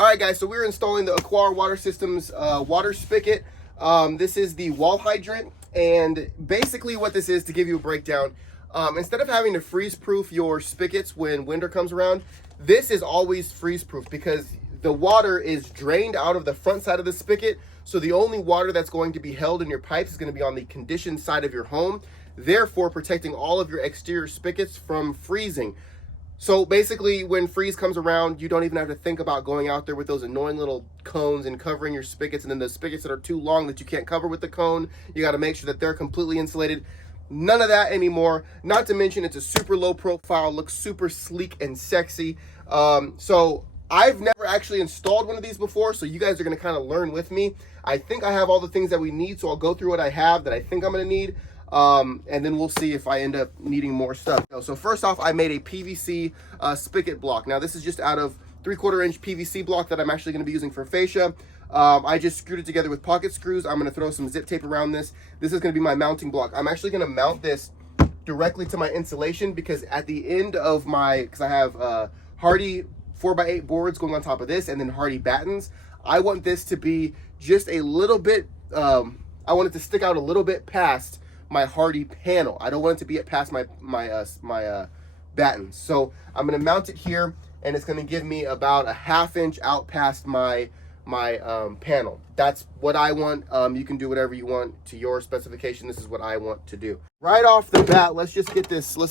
All right, guys, so we're installing the Aquar Water Systems water spigot. This is the wall hydrant, and basically what this is, to give you a breakdown, instead of having to freeze-proof your spigots when winter comes around, this is always freeze-proof because the water is drained out of the front side of the spigot, so the only water that's going to be held in your pipes is going to be on the conditioned side of your home, therefore protecting all of your exterior spigots from freezing. So basically, when freeze comes around, you don't even have to think about going out there with those annoying little cones and covering your spigots, and then the spigots that are too long that you can't cover with the cone, you got to make sure that they're completely insulated. None of that anymore. Not to mention, it's a super low profile, looks super sleek and sexy. So I've never actually installed one of these before, so you guys are going to kind of learn with me. I think I have all the things that we need, so I'll go through what I have that I think I'm going to need. And then we'll see if I end up needing more stuff. So first off, I made a PVC spigot block. Now this is just out of 3/4 inch PVC block that I'm actually going to be using for fascia. I just screwed it together with pocket screws. I'm going to throw some zip tape around this. This is going to be my mounting block. I'm actually going to mount this directly to my insulation because at the end of my, because I have Hardy 4x8 boards going on top of this and then Hardy battens. I want this to be just a little bit, I want it to stick out a little bit past my Hardy panel. I don't want it to be past my battens. So I'm going to mount it here, and it's going to give me about a 1/2 inch out past my panel. That's what I want. You can do whatever you want to your specification. This is what I want to do. Right off the bat, let's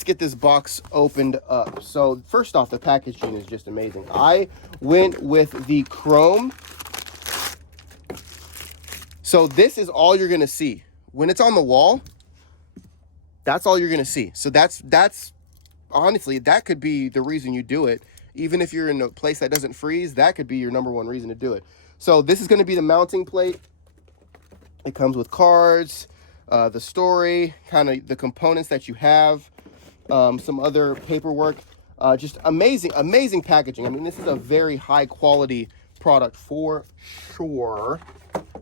get this box opened up. So first off, the packaging is just amazing. I went with the chrome. So this is all you're going to see when it's on the wall. That's all you're going to see. So that's honestly, that could be the reason you do it. Even if you're in a place that doesn't freeze, that could be your #1 reason to do it. So this is going to be the mounting plate. It comes with cards, the story, kind of the components that you have, some other paperwork. Just amazing packaging. I mean, this is a very high quality product for sure.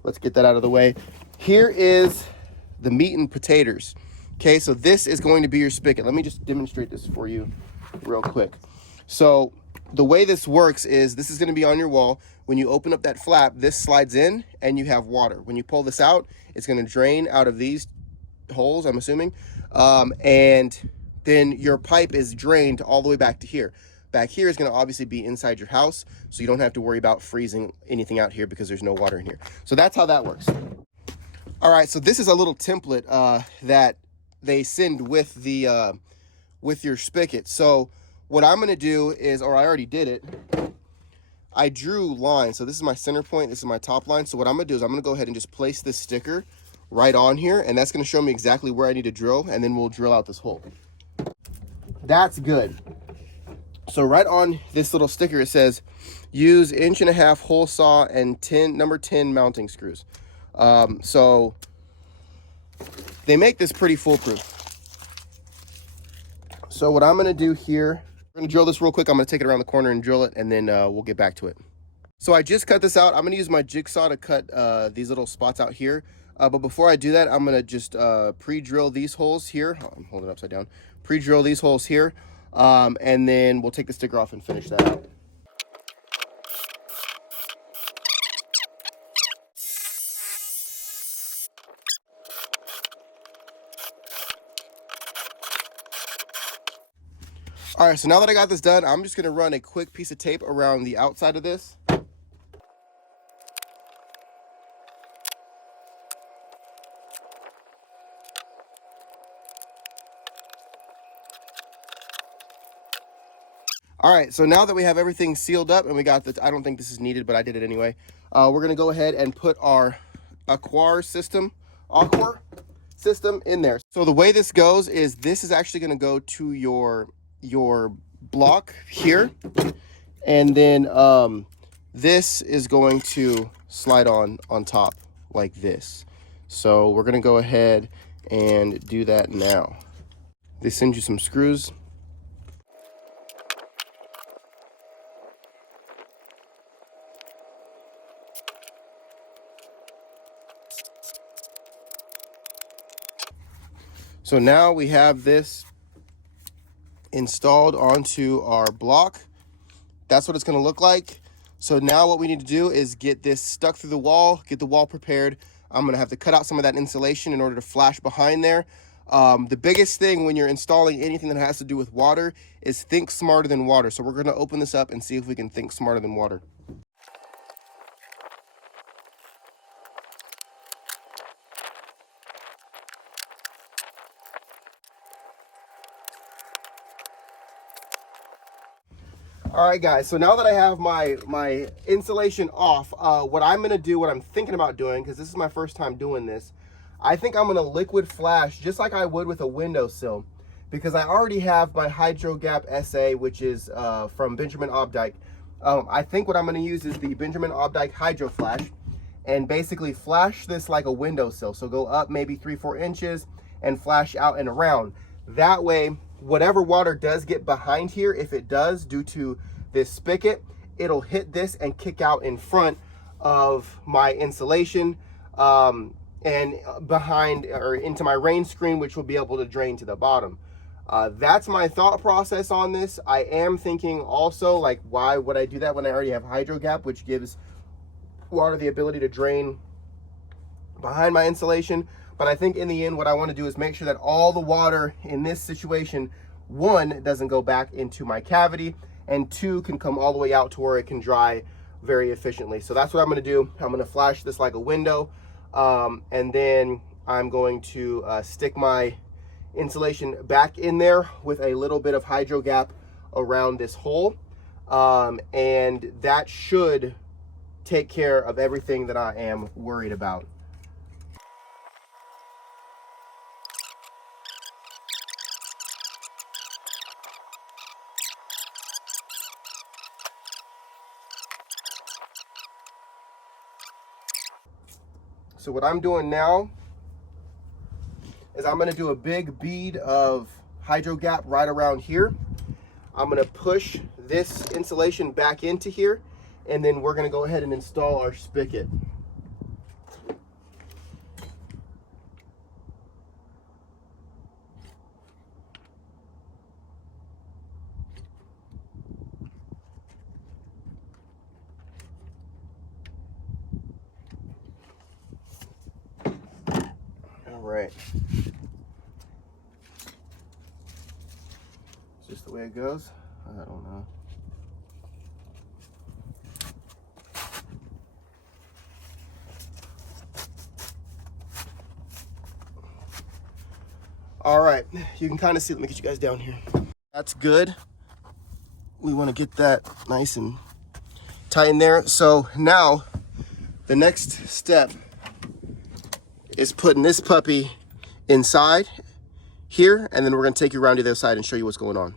Let's get that out of the way. Here is the meat and potatoes. Okay, so this is going to be your spigot. Let me just demonstrate this for you real quick. So the way this works is this is going to be on your wall. When you open up that flap, this slides in and you have water. When you pull this out, it's going to drain out of these holes, I'm assuming. And then your pipe is drained all the way back to here. Back here is going to obviously be inside your house, so you don't have to worry about freezing anything out here because there's no water in here. So that's how that works. All right, so this is a little template that they send with the with your spigot. So what I'm going to do is, or I already did it, I drew lines. So this is my center point, this is my top line. So what I'm going to do is I'm going to go ahead and just place this sticker right on here, and that's going to show me exactly where I need to drill, and then we'll drill out this hole. That's good. So right on this little sticker it says use 1.5 inch hole saw and number 10 mounting screws. So they make this pretty foolproof. So what I'm going to do here, I'm going to drill this real quick. I'm going to take it around the corner and drill it, and then we'll get back to it. So I just cut this out. I'm going to use my jigsaw to cut these little spots out here. But before I do that, I'm going to just pre-drill these holes here. I'm holding it upside down. Pre-drill these holes here, and then we'll take the sticker off and finish that out. All right, so now that I got this done, I'm just gonna run a quick piece of tape around the outside of this. All right, so now that we have everything sealed up and we got the, I don't think this is needed, but I did it anyway. We're gonna go ahead and put our Aquar system in there. So the way this goes is this is actually gonna go to your block here, and then this is going to slide on top like this. So we're gonna go ahead and do that now. They send you some screws. So now we have this installed onto our block. That's what it's going to look like. So now what we need to do is get this stuck through the wall, get the wall prepared. I'm gonna have to cut out some of that insulation in order to flash behind there. The biggest thing when you're installing anything that has to do with water is think smarter than water. So we're gonna open this up and see if we can think smarter than water. All right, guys, so now that I have my insulation off, what I'm gonna do, what I'm thinking about doing, because this is my first time doing this, I think I'm gonna liquid flash just like I would with a windowsill, because I already have my Hydro Gap SA, which is from Benjamin Obdyke. I think what I'm gonna use is the Benjamin Obdyke Hydro Flash, and basically flash this like a windowsill. So go up maybe 3-4 inches and flash out and around. That way, whatever water does get behind here, if it does, due to this spigot, it'll hit this and kick out in front of my insulation and behind or into my rain screen, which will be able to drain to the bottom. That's my thought process on this. I am thinking also, like, why would I do that when I already have Hydro Gap, which gives water the ability to drain behind my insulation? But I think in the end, what I want to do is make sure that all the water in this situation, one, doesn't go back into my cavity, and two, can come all the way out to where it can dry very efficiently. So that's what I'm going to do. I'm going to flash this like a window, and then I'm going to stick my insulation back in there with a little bit of Hydro Gap around this hole, and that should take care of everything that I am worried about. So what I'm doing now is I'm going to do a big bead of Hydro Gap right around here. I'm going to push this insulation back into here, and then we're going to go ahead and install our spigot. Right. It's just the way it goes. I don't know. All right, you can kind of see. Let me get you guys down here. That's good. We want to get that nice and tight in there. So now the next step is putting this puppy inside here, and then we're going to take you around to the other side and show you what's going on.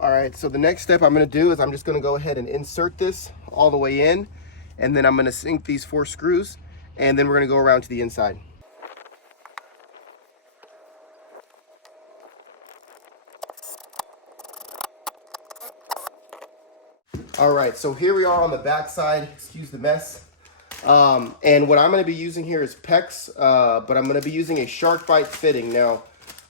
All right, so the next step I'm going to do is I'm just going to go ahead and insert this all the way in, and then I'm going to sink these 4 screws, and then we're going to go around to the inside. All right, so here we are on the back side. Excuse the mess. And what I'm going to be using here is PEX, but I'm going to be using a shark bite fitting. Now,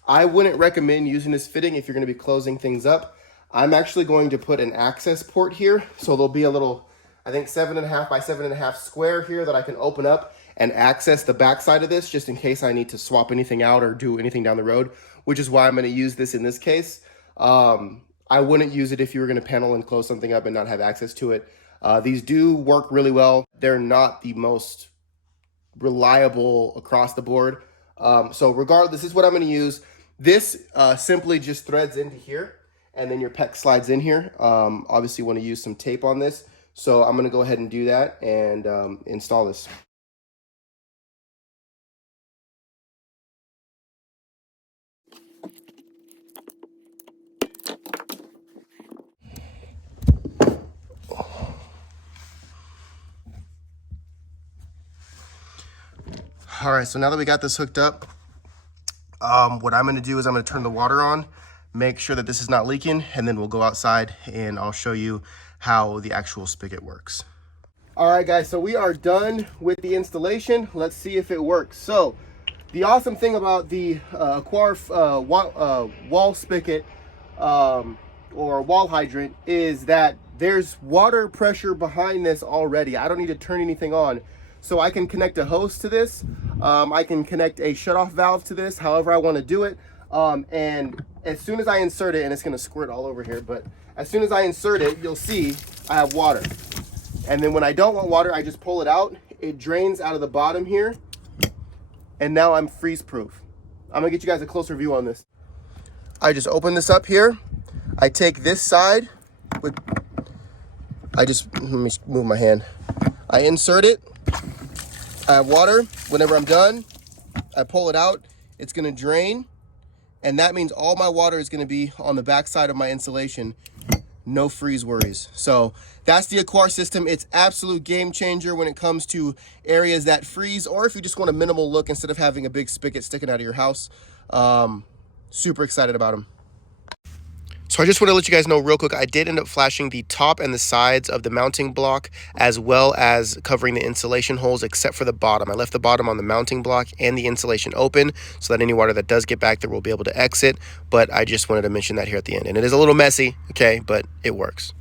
I wouldn't recommend using this fitting if you're going to be closing things up. I'm actually going to put an access port here. So there'll be a little, I think 7.5 by 7.5 square here that I can open up and access the back side of this, just in case I need to swap anything out or do anything down the road, which is why I'm going to use this in this case. I wouldn't use it if you were going to panel and close something up and not have access to it. These do work really well. They're not the most reliable across the board. So regardless, this is what I'm going to use. This simply just threads into here, and then your PEX slides in here. Obviously, you want to use some tape on this. So I'm going to go ahead and do that and install this. All right, so now that we got this hooked up, what I'm going to do is I'm going to turn the water on, make sure that this is not leaking, and then we'll go outside and I'll show you how the actual spigot works. All right, guys, so we are done with the installation. Let's see if it works. So the awesome thing about the wall spigot or wall hydrant is that there's water pressure behind this already. I don't need to turn anything on. So I can connect a hose to this. I can connect a shutoff valve to this, however I want to do it. And as soon as I insert it, and it's going to squirt all over here, but as soon as I insert it, you'll see I have water. And then when I don't want water, I just pull it out. It drains out of the bottom here. And now I'm freeze proof. I'm going to get you guys a closer view on this. I just open this up here. I take this side with, let me move my hand. I insert it. I have water. Whenever I'm done, I pull it out. It's going to drain. And that means all my water is going to be on the back side of my insulation. No freeze worries. So that's the Aquar system. It's absolute game changer when it comes to areas that freeze, or if you just want a minimal look instead of having a big spigot sticking out of your house. Super excited about them. So I just want to let you guys know real quick, I did end up flashing the top and the sides of the mounting block, as well as covering the insulation holes, except for the bottom. I left the bottom on the mounting block and the insulation open so that any water that does get back there will be able to exit. But I just wanted to mention that here at the end. And it is a little messy, okay, but it works.